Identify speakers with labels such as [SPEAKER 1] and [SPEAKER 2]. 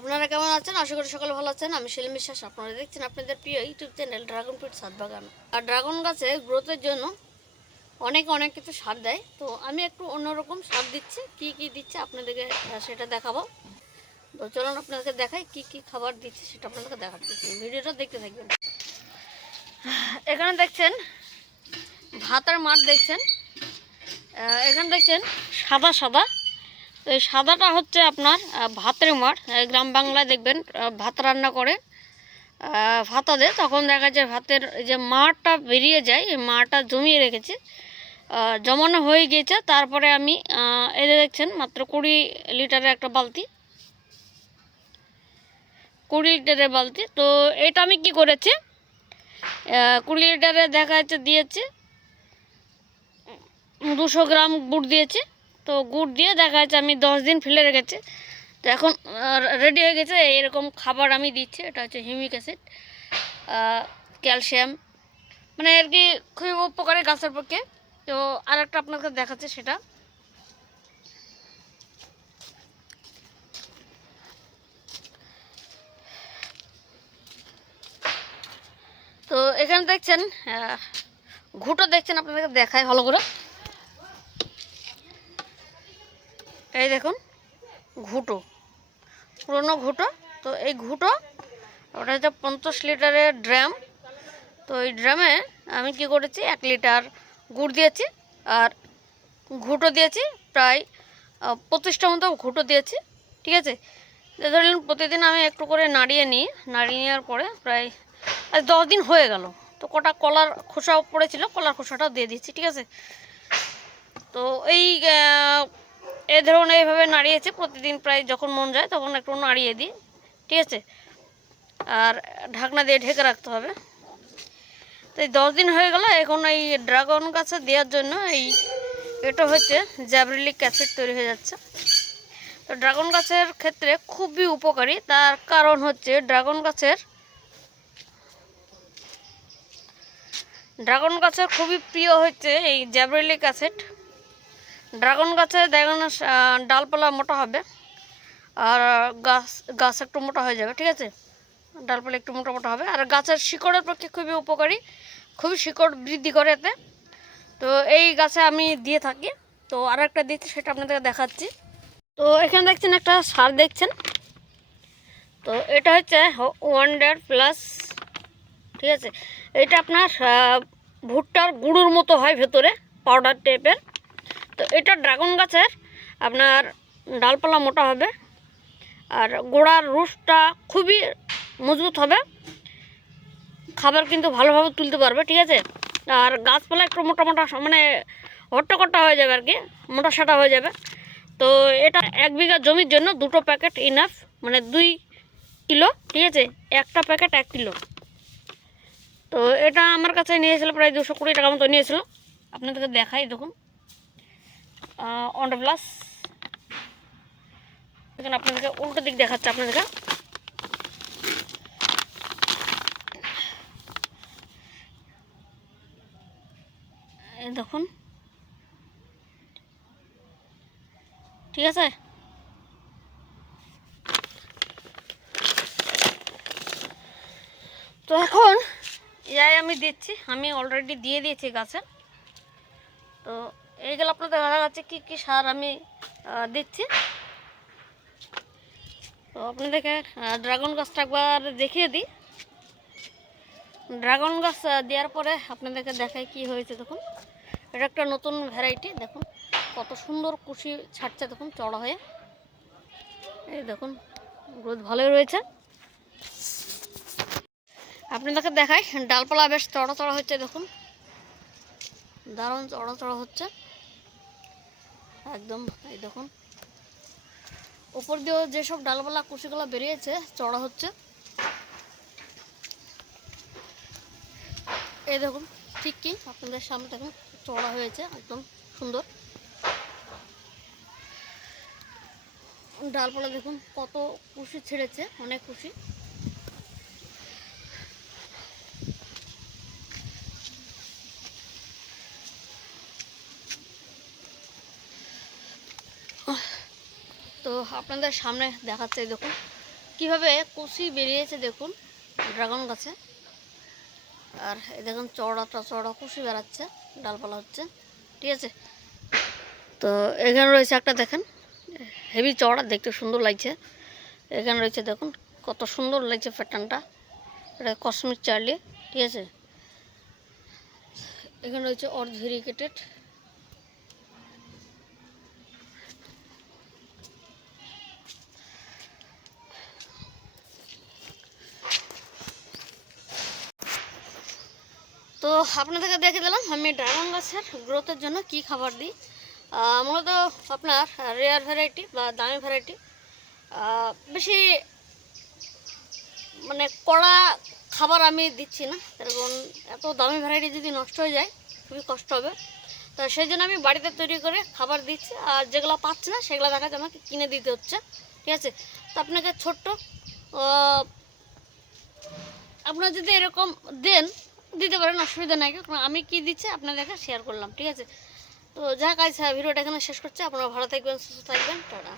[SPEAKER 1] আপনারা কেমন আছেন? আশা করি সকলে ভালো আছেন। আমি সেলিম বিশ্বাস। আপনারা দেখছেন আপনাদের প্রিয় ইউটিউব চ্যানেল ড্রাগন ফ্রুট সাত বাগান। আর ড্রাগন গাছে গ্রোথের জন্য অনেক অনেক কিছু সার দেয়। তো আমি একটু অন্যরকম সার দিচ্ছি। কি কি দিচ্ছে আপনাদেরকে সেটা দেখাবো। তো চলুন আপনাদেরকে দেখাই কি কি খাবার দিচ্ছে সেটা আপনাদেরকে দেখাচ্ছি। ভিডিওটা দেখতে থাকবেন। এখানে দেখছেন, ভাতের মাঠ দেখছেন। এখানে দেখছেন সাদা সাদা। সাদাটা হচ্ছে আপনার ভাতের মাঠ। গ্রাম বাংলায় দেখবেন ভাত রান্না করে। ভাতা দেয়। তখন দেখা যায় ভাতের যে মাঠটা বেরিয়ে যায়, এই মাঠটা জমিয়ে রেখেছি। জমানো হয়ে গিয়েছে। তারপরে আমি এই দেখছেন, মাত্র কুড়ি লিটারের একটা বালতি। কুড়ি লিটারের বালতি। তো এটা আমি কি করেছি? কুড়ি লিটারে দেখা যাচ্ছে দিয়েছি দুশো গ্রাম গুড় দিয়েছি। তো গুড় দিয়ে দেখা যাচ্ছে আমি দশ দিন ফেলে রেখেছি। তো এখন রেডি হয়ে গেছে, এরকম খাবার আমি দিচ্ছি, এটা হচ্ছে হিউমিক অ্যাসিড ক্যালসিয়াম। মানে আর কি খুবই উপকারী গাছের পক্ষে। তো আর একটা আপনাকে দেখাচ্ছে সেটা। তো এখানে দেখছেন ঘুঁটো দেখছেন, আপনাদেরকে দেখায় ভালো করে। এই দেখুন, ঘুটো। পুরনো ঘুটো। তো এই ঘুটো, ওটা হচ্ছে পঞ্চাশ লিটারের ড্রাম। তো এই ড্রামে আমি কি করেছি, এক লিটার গুড় দিয়েছি আর ঘুটো দিয়েছি প্রায় পঁচিশটা মতো ঘুঁটো দিয়েছি, ঠিক আছে? ধরুন প্রতিদিন আমি একটু করে নাড়িয়ে নিই। নাড়িয়ে নেওয়ার পরে প্রায়, আজ দশ দিন হয়ে গেল। তো কটা কলার খোসাও পড়েছিল, কলার খোসাটাও দিয়ে দিচ্ছি, ঠিক আছে? তো এই এ ধরুন এইভাবে নাড়িয়েছে, প্রতিদিন প্রায় যখন মন যায় তখন একটু নাড়িয়ে দিই, ঠিক আছে? আর ঢাকনা দিয়ে ঢেকে রাখতে হবে। তো এই দশ দিন হয়ে গেল, এখন এই ড্রাগন গাছে দেওয়ার জন্য এই এটা হচ্ছে জ্যাবরিলিক অ্যাসিড তৈরি হয়ে যাচ্ছে। তো ড্রাগন গাছের ক্ষেত্রে খুবই উপকারী, তার কারণ হচ্ছে ড্রাগন গাছের ড্রাগন গাছের খুবই প্রিয় হচ্ছে এই জ্যাবরিলিক অ্যাসিড। ড্রাগন গাছে দেখুন ডালপালা মোটা হবে, আর গাছ গাছ একটু মোটা হয়ে যাবে, ঠিক আছে? ডালপালা একটু মোটা মোটা হবে, আর গাছের শিকড়ের পক্ষে খুবই উপকারী, খুবই শিকড় বৃদ্ধি করে এতে। তো এই গাছে আমি দিয়ে থাকি, তো আর একটা দিচ্ছি, সেটা আপনাদেরকে দেখাচ্ছি। তো এখানে দেখছেন একটা সার দেখছেন? তো এটা হচ্ছে ওয়ান্ডার প্লাস ঠিক আছে? এটা আপনার ভুট্টার গুঁড়োর মতো হয় ভেতরে পাউডার টাইপের তো এটা ড্রাগন গাছের, আপনার ডালপালা মোটা হবে। আর গোড়ার রুটটা খুবই মজবুত হবে। খাবার কিন্তু ভালোভাবে তুলতে পারবে, ঠিক আছে? আর গাছপালা একটু মোটা মোটা মানে হট্টাকট্টা হয়ে যাবে আর কি, মোটা সাটা হয়ে যাবে। তো এটা এক বিঘা জমির জন্য দুটো প্যাকেট ইনাফ মানে দুই কিলো, ঠিক আছে? একটা প্যাকেট এক কিলো। তো এটা আমার কাছে নিয়েছিল প্রায় দুশো কুড়ি টাকা মতো নিয়েছিল আপনাদেরকে দেখাই, দেখুন। অন্ডা প্লাস এখানে আপনাদেরকে উল্টো দিক দেখাচ্ছে আপনাদেরকে। দেখুন। ঠিক আছে? তো এখন যাই আমি দিচ্ছি। আমি অলরেডি দিয়ে দিয়েছি গাছে। তো এইগুলো আপনাদের দেখা যাচ্ছে কী কী সার আমি দিচ্ছি। তো আপনাদেরকে ড্রাগন গাছটা একবার দেখিয়ে দিই। ড্রাগন গাছ দেওয়ার পরে আপনাদেরকে দেখাই কি হয়েছে দেখুন। এটা একটা নতুন ভ্যারাইটি, দেখুন। কত সুন্দর কুশি ছাড়ছে দেখুন, চড়া হয়ে। এই দেখুন, গ্রোথ ভালোই রয়েছে। আপনাদেরকে দেখাই, ডালপালা বেশ চড়া চড়া হচ্ছে দেখুন। দারুণ চড়া চড়া হচ্ছে। একদম, এই দেখুন। উপর দিয়েও যেসব ডালপালা, কুশিগুলো বেরিয়েছে, চড়া হচ্ছে। এই দেখুন, ঠিক কি? আপনাদের সামনে দেখুন, চড়া হয়েছে, একদম সুন্দর। ডালপালা দেখুন, কত কুশি ছেড়েছে, অনেক কুশি। তো আপনাদের সামনে দেখাচ্ছে, দেখুন। কীভাবে কুশি বেরিয়েছে, দেখুন, ড্রাগন গাছে। আর দেখুন, চওড়াটা, চওড়া কুশি বেড়াচ্ছে, ডালপালা হচ্ছে, ঠিক আছে? তো এখানে রয়েছে একটা, দেখেন, হেভি চড়া দেখতে সুন্দর লাগছে। এখানে রয়েছে, দেখুন, কত সুন্দর লাগছে প্যাটার্নটা। এটা কসমিক চার্লি ঠিক আছে? এখানে রয়েছে অর্ধেরিকেটেড তো আপনাদেরকে দেখে দিলাম, আমি ড্রাগন গাছের গ্রোথের জন্য কি খাবার দিই। মূলত আপনার রেয়ার ভ্যারাইটি বা দামি ভ্যারাইটি বেশি মানে কড়া খাবার আমি দিচ্ছি না, কারণ এত দামি ভ্যারাইটি যদি নষ্ট হয়ে যায়, খুবই কষ্ট হবে। তো সেই জন্য আমি বাড়িতে তৈরি করে খাবার দিচ্ছি, আর যেগুলো পাচ্ছি না, সেগুলো দেখা আমাকে কিনে দিতে হচ্ছে, ঠিক আছে? তো আপনাকে ছোট্ট আপনারা যদি এরকম দেন দিতে পারেন, অসুবিধা নাই। কারণ আমি কি দিচ্ছি আপনাদেরকে শেয়ার করলাম, ঠিক আছে? তো যা কাজ ভিডিওটা এখানে শেষ করছে। আপনারা ভালো থাকবেন, সুস্থ থাকবেন, টাটা।